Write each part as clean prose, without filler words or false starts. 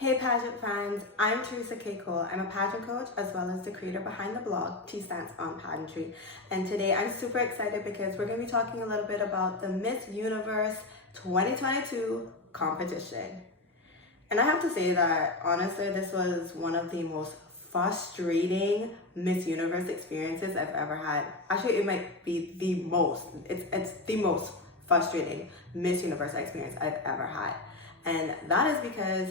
Hey pageant fans, I'm Theresa K. I'm a pageant coach as well as the creator behind the blog tstanceonpageantry. And today I'm super excited because we're going to be talking a little bit about the Miss Universe 2022 competition. And I have to say that honestly, this was one of the most frustrating Miss Universe experiences I've ever had. Actually, it might be the most, it's the most frustrating Miss Universe experience I've ever had. And that is because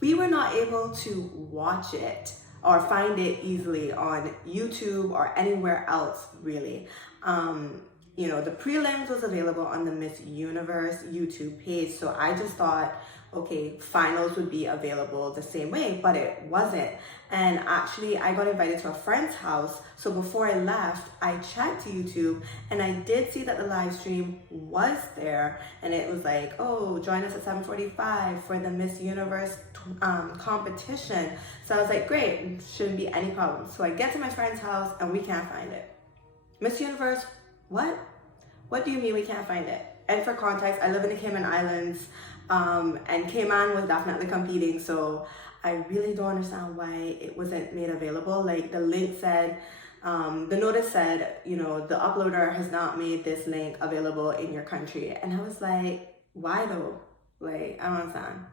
we were not able to watch it or find it easily on YouTube or anywhere else really. The prelims was available on the Miss Universe YouTube page, so I just thought, okay, finals would be available the same way, but it wasn't. And actually, I got invited to a friend's house, so before I left, I checked YouTube, and I did see that the live stream was there, and it was like, oh, join us at 7:45 for the Miss Universe competition. So I was like, great, shouldn't be any problem. So I get to my friend's house, and we can't find it. Miss Universe, what? What do you mean we can't find it? And for context, I live in the Cayman Islands, and Cayman was definitely competing, so I really don't understand why it wasn't made available. Like the link said, the notice said, the uploader has not made this link available in your country. And I was like, why though? Like, I don't understand.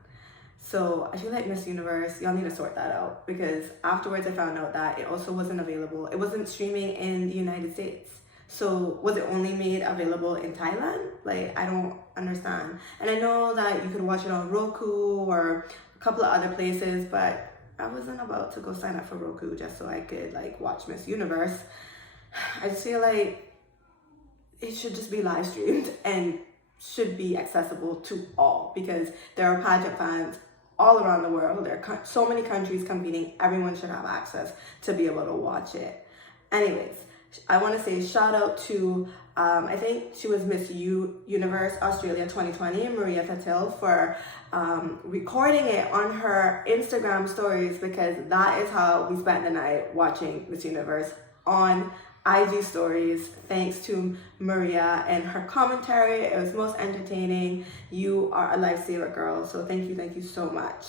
So I feel like Miss Universe, y'all need to sort that out, because afterwards I found out that it also wasn't available. It wasn't streaming in the United States. So was it only made available in Thailand? Like, I don't understand. And I know that you could watch it on Roku or a couple of other places, but I wasn't about to go sign up for Roku just so I could watch Miss Universe. I just feel like it should just be live streamed and should be accessible to all, because there are pageant fans all around the world. There are so many countries competing. Everyone should have access to be able to watch it. Anyways, I want to say shout out to, I think she was Miss Universe Australia 2020, Maria Patil, for recording it on her Instagram stories, because that is how we spent the night watching Miss Universe on IG stories. Thanks to Maria and her commentary. It was most entertaining. You are a lifesaver, girl. So thank you so much.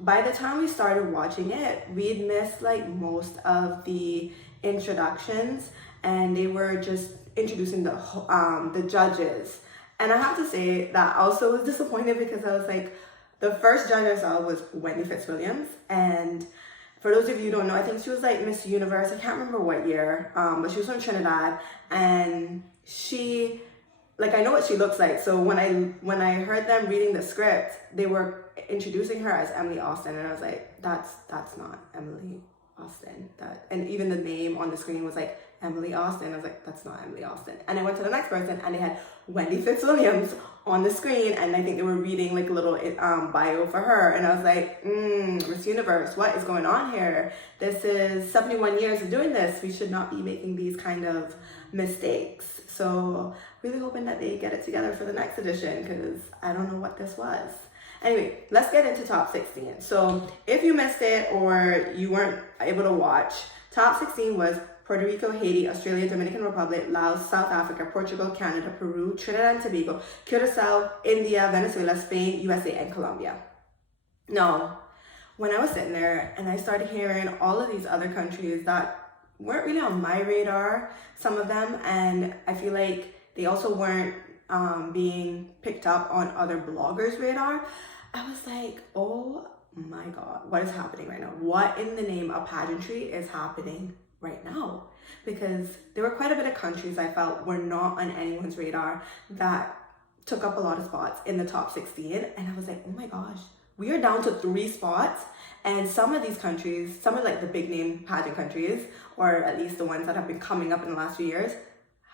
By the time we started watching it, we'd missed most of the introductions, and they were just introducing the judges. And I have to say that I also was disappointed, because I was like, the first judge I saw was Wendy Fitzwilliams, and for those of you who don't know, I think she was Miss Universe, I can't remember what year, but she was from Trinidad, and she, I know what she looks like. So when I heard them reading the script, they were introducing her as Emily Austin, and I was like, that's not Emily Austin. And even the name on the screen was Emily Austin. I was like, that's not Emily Austin. And I went to the next person, and they had Wendy Fitzwilliams on the screen, and I think they were reading a little bio for her, and I was like, Miss Universe, what is going on here? This is 71 years of doing this. We should not be making these kind of mistakes. So really hoping that they get it together for the next edition, because I don't know what this was. Anyway, let's get into top 16. So if you missed it or you weren't able to watch, top 16 was Puerto Rico, Haiti, Australia, Dominican Republic, Laos, South Africa, Portugal, Canada, Peru, Trinidad and Tobago, Curacao, India, Venezuela, Spain, USA, and Colombia. Now, when I was sitting there and I started hearing all of these other countries that weren't really on my radar, some of them, and I feel like they also weren't being picked up on other bloggers' radar, I was like, oh my God, what is happening right now? What in the name of pageantry is happening right now? Because there were quite a bit of countries I felt were not on anyone's radar that took up a lot of spots in the top 16. And I was like, oh my gosh, we are down to 3 spots. And some of these countries, some of the big name pageant countries, or at least the ones that have been coming up in the last few years,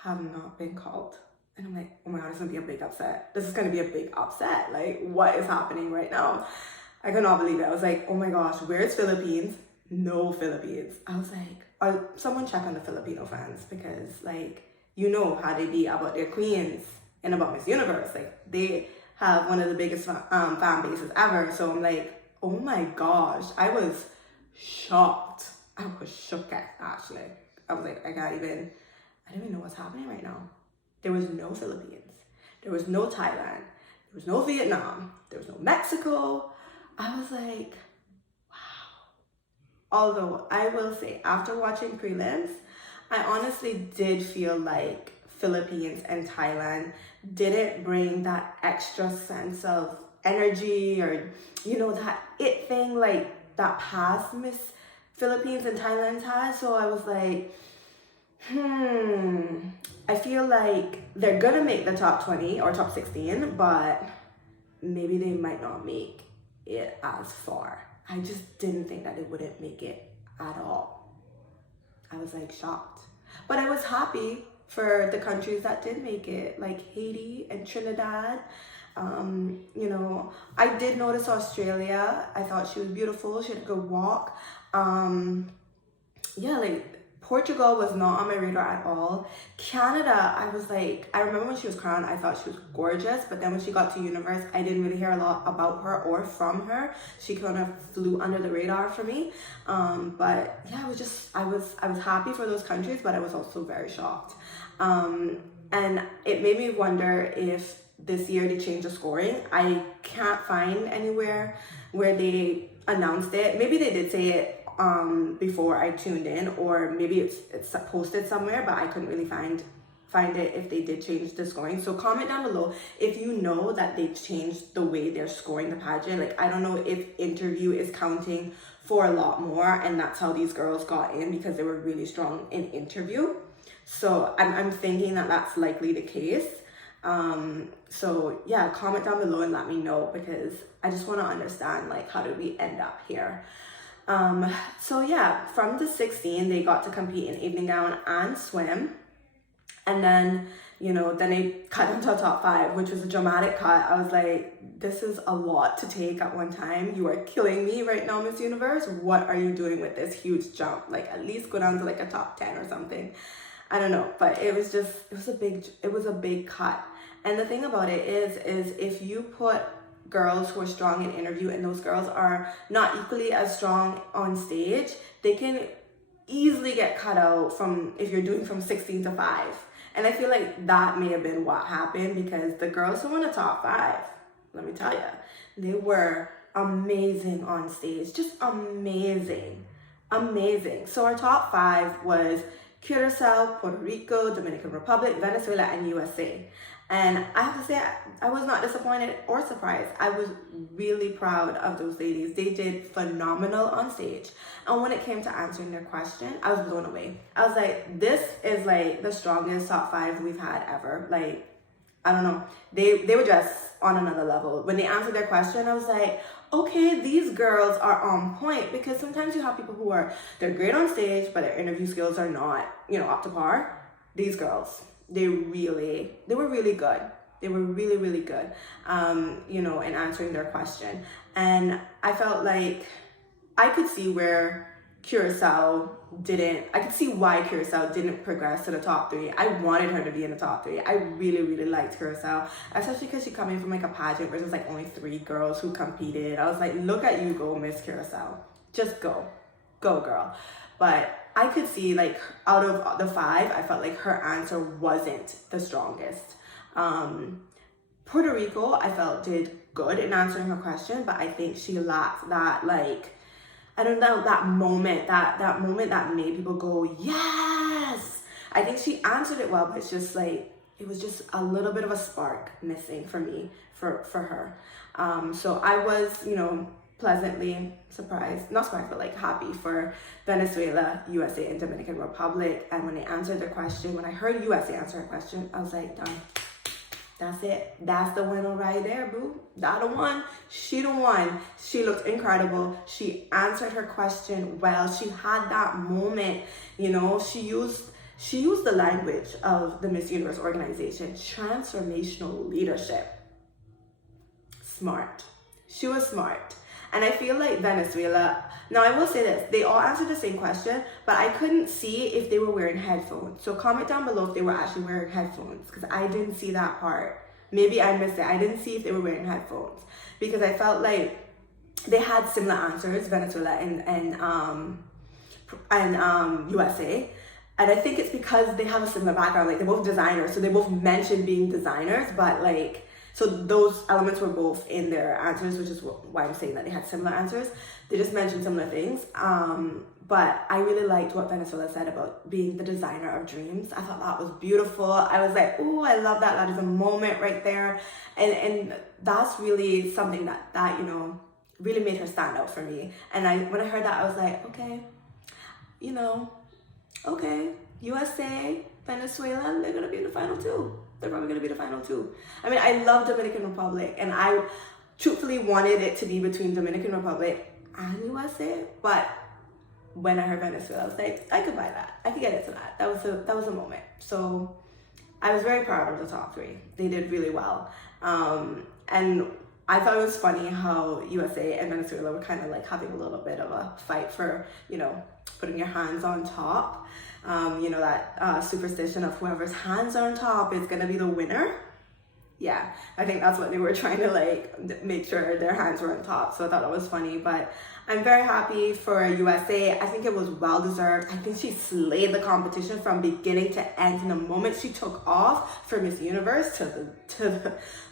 have not been called. And I'm like, oh my God, it's gonna be a big upset. This is gonna be a big upset. What is happening right now? I could not believe it. I was like, oh my gosh, where's Philippines? No Philippines. I was like, someone check on the Filipino fans, because how they be about their queens and about Miss Universe. They have one of the biggest fan bases ever. So I'm like, oh my gosh, I was shocked. I was shook actually. I was like, I don't even know what's happening right now. There was no Philippines. There was no Thailand. There was no Vietnam. There was no Mexico. I was like, although I will say, after watching prelims, I honestly did feel like Philippines and Thailand didn't bring that extra sense of energy, or, you know, that it thing like that past Miss Philippines and Thailand has. So I was like, I feel like they're gonna make the top 20 or top 16, but maybe they might not make it as far. I just didn't think that they wouldn't make it at all. I was like shocked. But I was happy for the countries that did make it, like Haiti and Trinidad. You know, I did notice Australia. I thought she was beautiful. She had a good walk. Yeah, like Portugal was not on my radar at all. Canada, I was like, I remember when she was crowned, I thought she was gorgeous, but then when she got to Universe, I didn't really hear a lot about her or from her. She kind of flew under the radar for me. But yeah, I was happy for those countries, but I was also very shocked. And it made me wonder if this year they changed the scoring. I can't find anywhere where they announced it. Maybe they did say it before I tuned in, or maybe it's posted somewhere, but I couldn't really find it if they did change the scoring. So comment down below if you know that they changed the way they're scoring the pageant. Like, I don't know if interview is counting for a lot more, and that's how these girls got in, because they were really strong in interview. So I'm thinking that that's likely the case. So yeah, comment down below and let me know, because I just want to understand, like, how did we end up here? So yeah, from the 16, they got to compete in evening gown and swim. And then, you know, then they cut them to a top 5, which was a dramatic cut. I was like, this is a lot to take at one time. You are killing me right now, Miss Universe. What are you doing with this huge jump? Like, at least go down to like a top 10 or something. I don't know, but it was a big cut. And the thing about it is if you put girls who are strong in interview and those girls are not equally as strong on stage, they can easily get cut out from, if you're doing from 16 to 5. And I feel like that may have been what happened, because the girls who were in the top 5, let me tell you, they were amazing on stage, just amazing. So our top 5 was Curacao, Puerto Rico, Dominican Republic, Venezuela, and USA. And I have to say, I was not disappointed or surprised. I was really proud of those ladies. They did phenomenal on stage. And when it came to answering their question, I was blown away. I was like, this is like the strongest top 5 we've had ever. Like, I don't know. They were just on another level. When they answered their question, I was like, okay, these girls are on point, because sometimes you have people who they're great on stage, but their interview skills are not, you know, up to par. These girls, they were really good. They were really, really good, you know, in answering their question. And I felt like I could see where I could see why Curacao didn't progress to the top 3. I wanted her to be in the top 3. I really, really liked Curacao, especially because she coming from like a pageant where there's like only 3 girls who competed. I was like, look at you go, Miss Curacao. Just go girl. But I could see, like, out of the 5, I felt like her answer wasn't the strongest. Puerto Rico, I felt did good in answering her question, but I think she lacked that, like, I don't know, that moment that made people go, yes! I think she answered it well, but it's just like, it was just a little bit of a spark missing for me, for her. So I was, you know, pleasantly surprised, not surprised, but like happy for Venezuela, USA, and Dominican Republic. And when they answered their question, when I heard USA answer her question, I was like, done. That's it. That's the winner right there, boo. That the one. She the one. She looked incredible. She answered her question well. She had that moment, you know. She used the language of the Miss Universe organization, transformational leadership. Smart. She was smart. And I feel like Venezuela, now I will say this, they all answered the same question, but I couldn't see if they were wearing headphones. So comment down below if they were actually wearing headphones, because I didn't see that part. Maybe I missed it. I didn't see if they were wearing headphones, because I felt like they had similar answers, Venezuela and USA. And I think it's because they have a similar background, like they're both designers, so they both mentioned being designers, but like, so those elements were both in their answers, which is why I'm saying that they had similar answers. They just mentioned similar things. But I really liked what Venezuela said about being the designer of dreams. I thought that was beautiful. I was like, oh, I love that. That is a moment right there. And that's really something that you know, really made her stand out for me. And when I heard that, I was like, okay, you know, okay, USA, Venezuela, they're going to be in the final two. They're probably going to be the final two. I mean, I love Dominican Republic, and I truthfully wanted it to be between Dominican Republic and USA, but when I heard Venezuela, I was like, I could buy that. I could get into that. That was a moment. So I was very proud of the top three. They did really well. And I thought it was funny how USA and Venezuela were kind of like having a little bit of a fight for, you know, putting your hands on top. You know, that superstition of whoever's hands are on top is going to be the winner. Yeah, I think that's what they were trying to like make sure their hands were on top. So I thought that was funny, but I'm very happy for USA. I think it was well deserved. I think she slayed the competition from beginning to end. And the moment she took off for Miss Universe to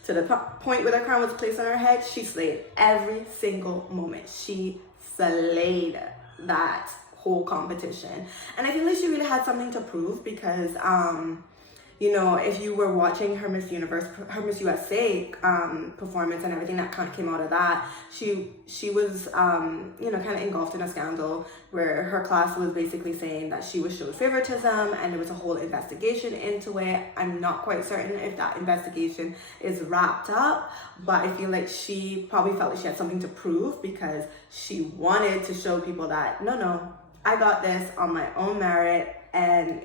the point where the crown was placed on her head, she slayed every single moment. She slayed that whole competition, and I feel like she really had something to prove because you know, if you were watching her Miss Universe, her Miss USA performance and everything that came out of that, she was, you know, kind of engulfed in a scandal where her class was basically saying that she was showed favoritism, and there was a whole investigation into it. I'm not quite certain if that investigation is wrapped up, but I feel like she probably felt like she had something to prove because she wanted to show people that, no, I got this on my own merit, and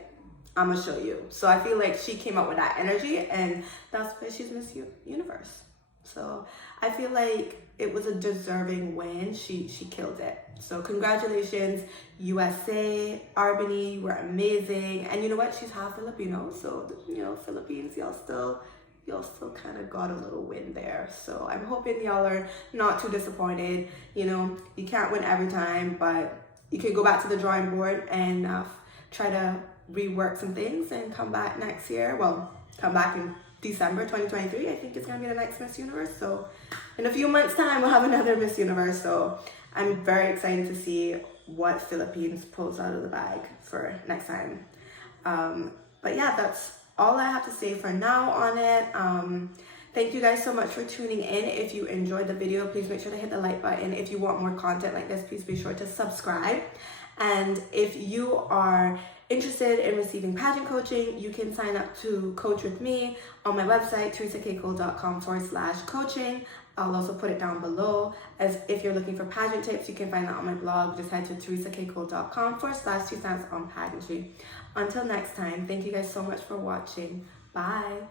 I'm gonna show you. So I feel like she came up with that energy, and that's why she's Miss Universe. So I feel like it was a deserving win. She killed it. So congratulations, USA, Albany, you were amazing. And you know what? She's half Filipino, so you know, Philippines, y'all still kind of got a little win there. So I'm hoping y'all are not too disappointed. You know, you can't win every time, but you can go back to the drawing board and try to rework some things and come back next year. Well, come back in December 2023. I think it's gonna be the next Miss Universe. So in a few months' time, we'll have another Miss Universe. So I'm very excited to see what Philippines pulls out of the bag for next time. But yeah, that's all I have to say for now on it. Thank you guys so much for tuning in. If you enjoyed the video, please make sure to hit the like button. If you want more content like this, please be sure to subscribe. And if you are interested in receiving pageant coaching, you can sign up to coach with me on my website, theresakcole.com/coaching. I'll also put it down below. As if you're looking for pageant tips, you can find that on my blog. Just head to theresakcole.com/2stands on pageantry. Until next time, thank you guys so much for watching. Bye.